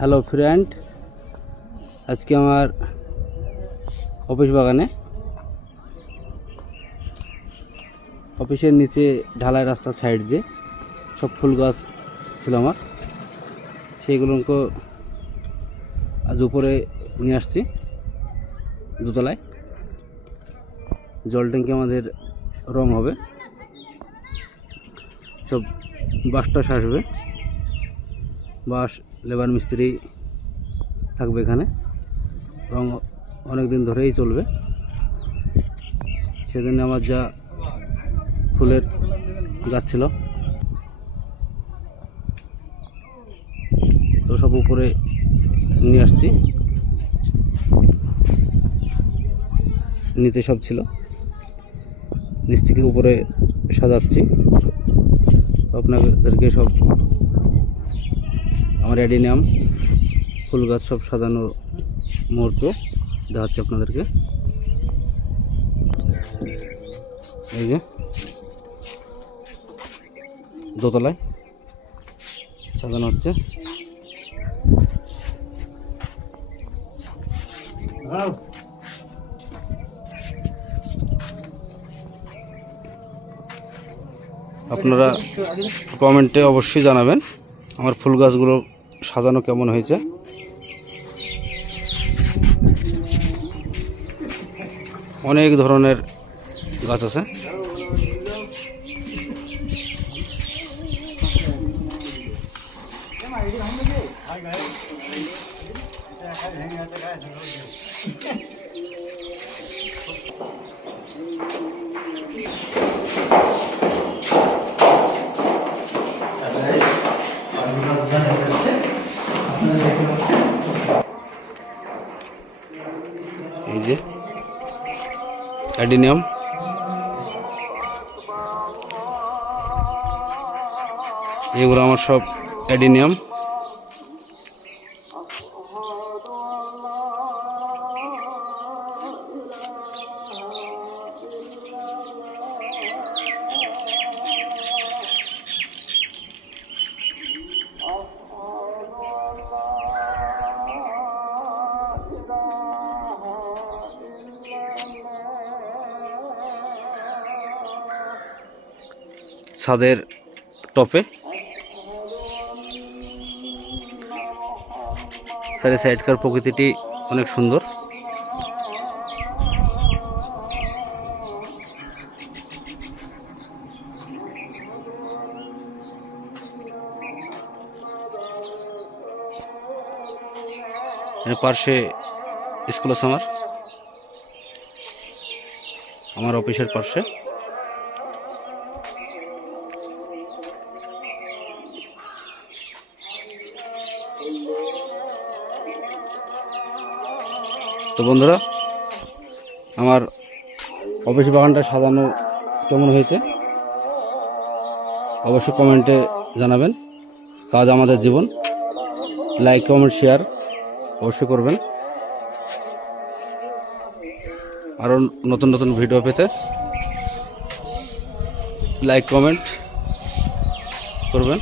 Hello friend আজকে আমার office বাগানে অফিসের নিচে ঢালাই রাস্তার সাইড দিয়ে সব ফুল গাছ ছিল আমার। সেইগুলোকে আজ উপরে নিয়ে আসছি দোতলায়। জল ট্যাঙ্কি আমাদের রং হবে। সব বাসটাস আসবে বাস লেবার মিস্ত্রি থাকবে এখানে রং অনেক দিন ধরেই চলবে। সেজন্য আমার যা ফুলের গাছ ছিল, তো সব উপরে নিয়ে আসছি। নিচে সব ছিল। নিচ থেকে উপরে সাজাচ্ছি। আপনাদেরকে সব আমার অ্যাডিনিয়াম ফুল গাছ সব সাজানোর মুহূর্ত দেখাচ্ছি আপনাদেরকে। এই যে। দোতলায় সাজানো হচ্ছে। আপনারা কমেন্টে অবশ্যই জানাবেন। আমার ফুল গাছগুলো সাজানো কেমন হয়েছে? অনেক ধরনের গাছ আছে। এই যে অ্যাডিনিয়াম। এগুলো আমার সব অ্যাডিনিয়াম। ছাদের টপে। সাইডে সাইডকার প্রকৃতিটি অনেক সুন্দর। পার্শ্বে স্কুল আছে আমার। আমার অফিসের পার্শ্বে। তো বন্ধুরা, আমার অফিস বাগানটা সাজানো কেমন হয়েছে? অবশ্যই কমেন্টে জানাবেন। কাজ আমাদের জীবন। লাইক কমেন্ট শেয়ার অবশ্যই করবেন। আরও নতুন নতুন ভিডিও পেতে লাইক কমেন্ট করবেন।